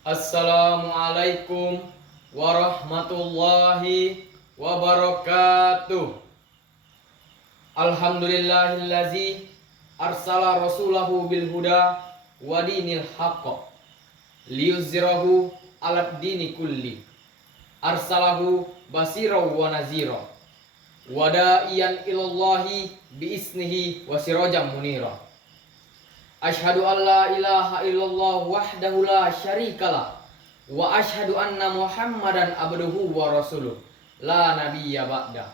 Assalamualaikum warahmatullahi wabarakatuh. Alhamdulillahillazi arsala rasulahu bil huda wa dinil haqq liyuzhirahu 'alad dini kulli. Arsalahu basiraw wa nazira wa da'iyan ilallahi biisnihi wa sirajan munira. Asyhadu an la ilaha illallah wahdahu la syarikalah wa asyhadu anna Muhammadan abduhu wa rasuluh la nabiyya ba'da.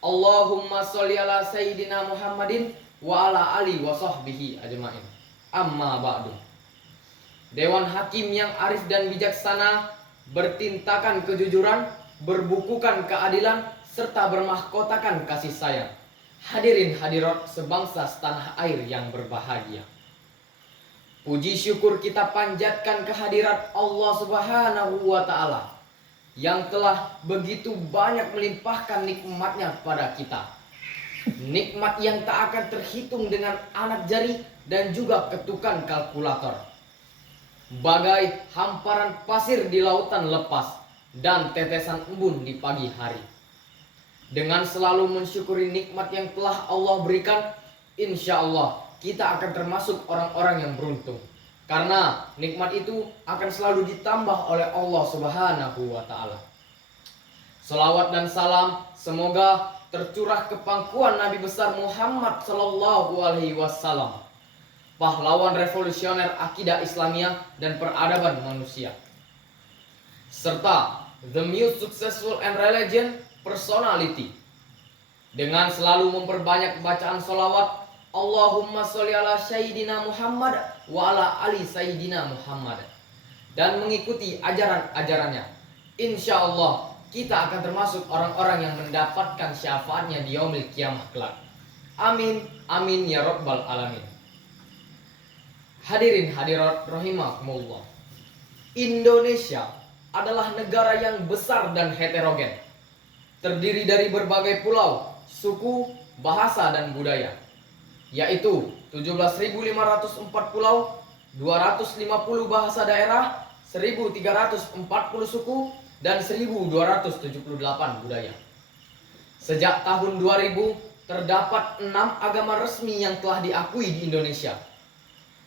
Allahumma sholli ala sayyidina Muhammadin wa ala ali wa sahbihi ajmain. Amma ba'du. Dewan hakim yang arif dan bijaksana, bertintakan kejujuran, berbukukan keadilan, serta bermahkotakan kasih sayang. Hadirin hadirat sebangsa setanah air yang berbahagia. Puji syukur kita panjatkan kehadirat Allah Subhanahu wa Ta'ala yang telah begitu banyak melimpahkan nikmatnya kepada kita. Nikmat yang tak akan terhitung dengan anak jari dan juga ketukan kalkulator. Bagai hamparan pasir di lautan lepas dan tetesan embun di pagi hari. Dengan selalu mensyukuri nikmat yang telah Allah berikan, insya Allah kita akan termasuk orang-orang yang beruntung. Karena nikmat itu akan selalu ditambah oleh Allah Subhanahu wa Ta'ala. Salawat dan salam semoga tercurah ke pangkuan Nabi besar Muhammad Sallallahu Alaihi Wasallam, pahlawan revolusioner akidah Islamiyah dan peradaban manusia, serta the most successful and religion personality. Dengan selalu memperbanyak bacaan sholawat, Allahumma sholli ala sayyidina Muhammad wa ala ali sayyidina Muhammad, dan mengikuti ajaran-ajarannya, insya Allah kita akan termasuk orang-orang yang mendapatkan syafaatnya di yaumil qiyamah kelak. Amin, amin ya rabbal alamin. Hadirin hadirat rahimakumullah. Indonesia adalah negara yang besar dan heterogen, terdiri dari berbagai pulau, suku, bahasa dan budaya, yaitu 17.504 pulau, 250 bahasa daerah, 1.340 suku, dan 1.278 budaya. Sejak tahun 2000 terdapat 6 agama resmi yang telah diakui di Indonesia,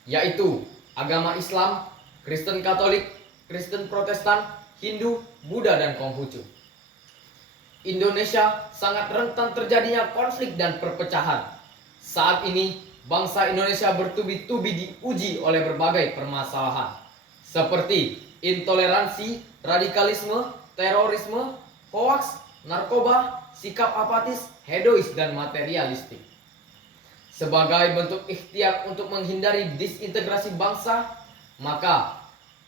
yaitu agama Islam, Kristen Katolik, Kristen Protestan, Hindu, Buddha, dan Konghucu. Indonesia sangat rentan terjadinya konflik dan perpecahan. Saat ini, bangsa Indonesia bertubi-tubi diuji oleh berbagai permasalahan, seperti intoleransi, radikalisme, terorisme, hoaks, narkoba, sikap apatis, hedois, dan materialistik. Sebagai bentuk ikhtiar untuk menghindari disintegrasi bangsa, maka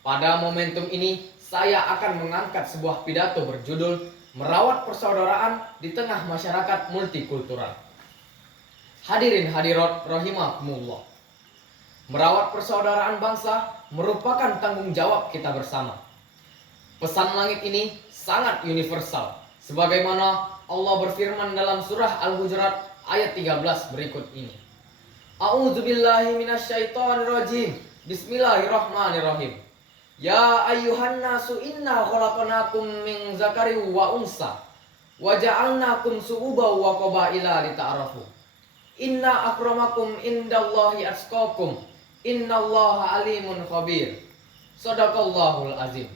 pada momentum ini saya akan mengangkat sebuah pidato berjudul Merawat Persaudaraan di Tengah Masyarakat Multikultural. Hadirin hadirat rahimakumullah. Merawat persaudaraan bangsa merupakan tanggung jawab kita bersama. Pesan langit ini sangat universal, sebagaimana Allah berfirman dalam surah Al-Hujurat ayat 13 berikut ini. A'udzubillahi minasyaitonirrajim. Bismillahirrahmanirrahim. Ya ayyuhan nasu inna khalaqnakum min zakari wa unsa wa ja'alnakum syu'uban wa qabaila lita'arafu. Inna akramakum indallahi atqakum. Innallaha alimun khabir. Shadaqallahul azim.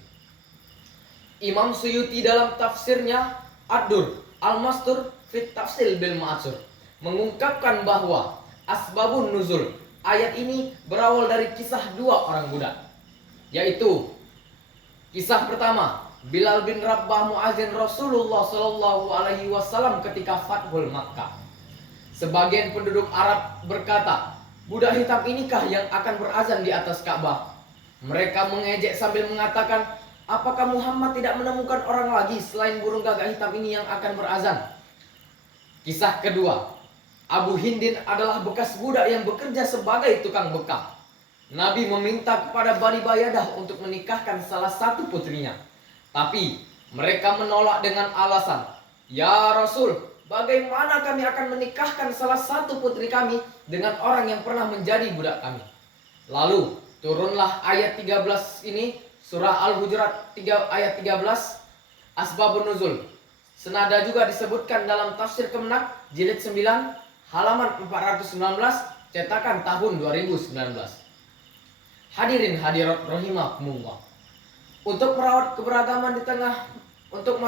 Imam Suyuti dalam tafsirnya Ad-Dur Al-Mastur fit Tafsil bil Ma'atsur mengungkapkan bahwa asbabun nuzul ayat ini berawal dari kisah dua orang budak, yaitu kisah pertama Bilal bin Rabah muazin Rasulullah Shallallahu Alaihi Wasallam ketika Fathul Makkah. Sebagian penduduk Arab berkata, budak hitam inikah yang akan berazan di atas Ka'bah? Mereka mengejek sambil mengatakan, apakah Muhammad tidak menemukan orang lagi selain burung gagak hitam ini yang akan berazan? Kisah kedua, Abu Hindin adalah bekas budak yang bekerja sebagai tukang bekam. Nabi meminta kepada Bani Bayadah untuk menikahkan salah satu putrinya. Tapi mereka menolak dengan alasan, ya Rasul, bagaimana kami akan menikahkan salah satu putri kami dengan orang yang pernah menjadi budak kami? Lalu turunlah ayat 13 ini Surah Al-Hujurat ayat 13, Asbabun Nuzul. Senada juga disebutkan dalam Tafsir Kemenak jilid 9 halaman 419 cetakan tahun 2019. Hadirin hadirat rahimakumullah. Untuk merawat keberagaman di tengah untuk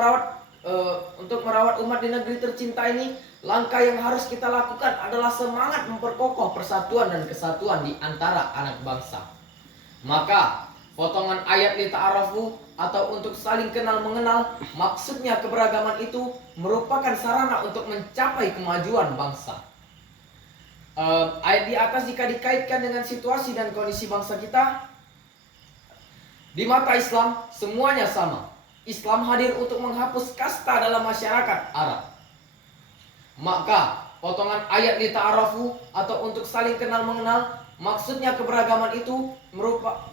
merawat umat di negeri tercinta ini, langkah yang harus kita lakukan adalah semangat memperkokoh persatuan dan kesatuan di antara anak bangsa. Maka potongan ayat li ta'arafu atau untuk saling kenal mengenal, maksudnya keberagaman itu merupakan sarana untuk mencapai kemajuan bangsa. Ayat di atas jika dikaitkan dengan situasi dan kondisi bangsa kita, di mata Islam semuanya sama. Islam hadir untuk menghapus kasta dalam masyarakat Arab. Maka potongan ayat li ta'arafu atau untuk saling kenal mengenal, maksudnya keberagaman itu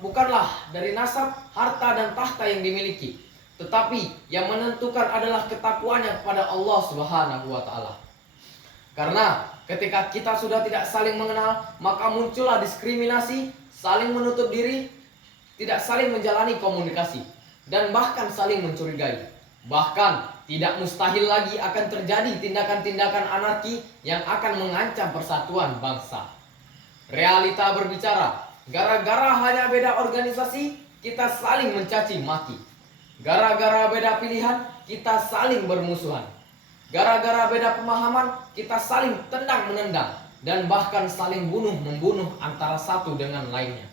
bukanlah dari nasab, harta dan tahta yang dimiliki, tetapi yang menentukan adalah ketakwaannya kepada Allah Subhanahu wa taala. Karena ketika kita sudah tidak saling mengenal, maka muncullah diskriminasi, saling menutup diri, tidak saling menjalani komunikasi, dan bahkan saling mencurigai. Bahkan tidak mustahil lagi akan terjadi tindakan-tindakan anarki yang akan mengancam persatuan bangsa. Realita berbicara, gara-gara hanya beda organisasi, kita saling mencaci maki. Gara-gara beda pilihan, kita saling bermusuhan. Gara-gara beda pemahaman, kita saling tendang-menendang dan bahkan saling bunuh-membunuh antara satu dengan lainnya.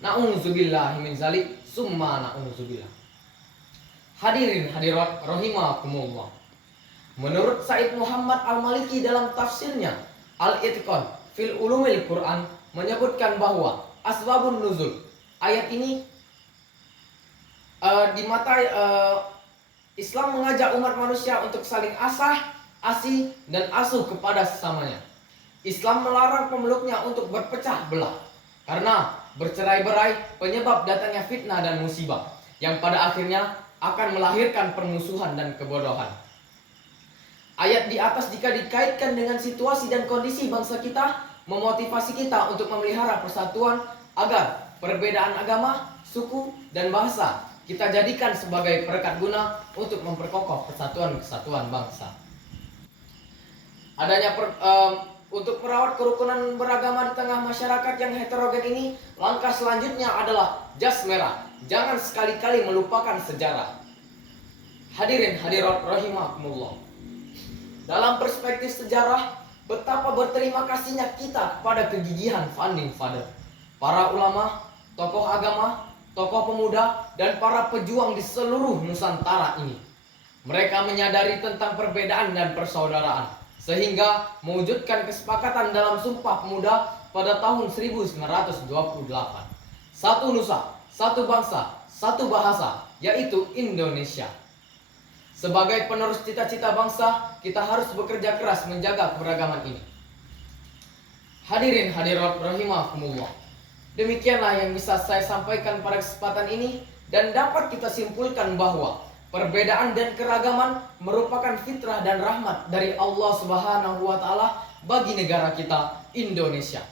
Na'udzubillahi min zalik, summa na'udzubillah. Hadirin hadirat rahimakumullah. Menurut Said Muhammad Al-Maliki dalam tafsirnya Al-Itqan fil Ulumil Quran menyebutkan bahwa asbabun nuzul ayat ini di mata Islam mengajak umat manusia untuk saling asih dan asuh kepada sesamanya. Islam melarang pemeluknya untuk berpecah belah karena bercerai-berai penyebab datangnya fitnah dan musibah yang pada akhirnya akan melahirkan permusuhan dan kebodohan. Ayat di atas jika dikaitkan dengan situasi dan kondisi bangsa kita, memotivasi kita untuk memelihara persatuan agar perbedaan agama, suku, dan bahasa kita jadikan sebagai perekat guna untuk memperkokoh persatuan kesatuan bangsa. Untuk merawat kerukunan beragama di tengah masyarakat yang heterogen ini, langkah selanjutnya adalah jas merah. Jangan sekali-kali melupakan sejarah. Hadirin hadirat rahimakumullah. Dalam perspektif sejarah, betapa berterima kasihnya kita kepada kegigihan founding father, para ulama, tokoh agama, tokoh pemuda, dan para pejuang di seluruh Nusantara ini. Mereka menyadari tentang perbedaan dan persaudaraan, sehingga mewujudkan kesepakatan dalam Sumpah Pemuda pada tahun 1928. Satu nusa, satu bangsa, satu bahasa, yaitu Indonesia. Sebagai penerus cita-cita bangsa, kita harus bekerja keras menjaga keberagaman ini. Hadirin hadirat rahimakumullah. Demikianlah yang bisa saya sampaikan pada kesempatan ini, dan dapat kita simpulkan bahwa perbedaan dan keragaman merupakan fitrah dan rahmat dari Allah Subhanahu wa taala bagi negara kita Indonesia.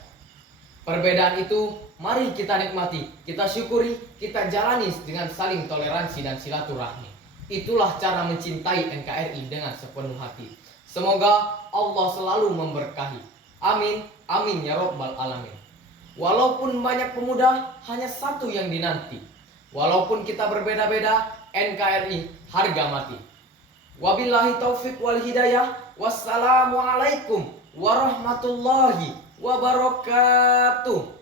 Perbedaan itu mari kita nikmati, kita syukuri, kita jalani dengan saling toleransi dan silaturahmi. Itulah cara mencintai NKRI dengan sepenuh hati. Semoga Allah selalu memberkahi. Amin, amin ya rabbal alamin. Walaupun banyak pemuda, hanya satu yang dinanti. Walaupun kita berbeda-beda, NKRI harga mati. Wabillahi taufik wal hidayah. Wassalamualaikum warahmatullahi wabarakatuh.